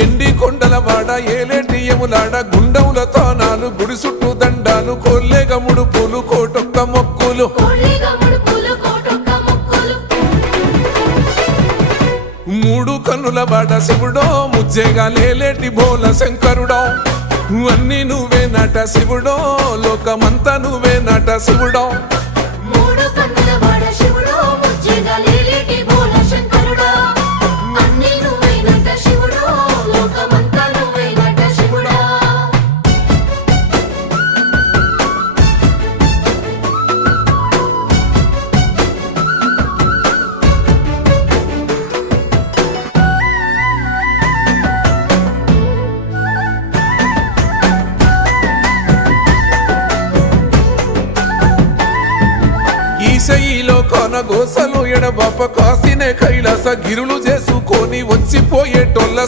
ఎండి కొండల వాడ ఏలేటియములాడ గుండముల తానాలు గుడి చుట్టూ దండాలు కోల్లేగ ముడుపులు కోటొక్క మొక్కులు మూడు కన్నుల వాడ శివుడో ముజ్జేగా లేలేటి బోల శంకరుడో అన్ని నువ్వే నట శివుడో లోకమంతా నువ్వే నట శివుడో ఈశయిలో కొనగోసలు ఎడబాప కాసినే కైలాస గిరులు చేసుకొని వచ్చిపోయేటోళ్ళ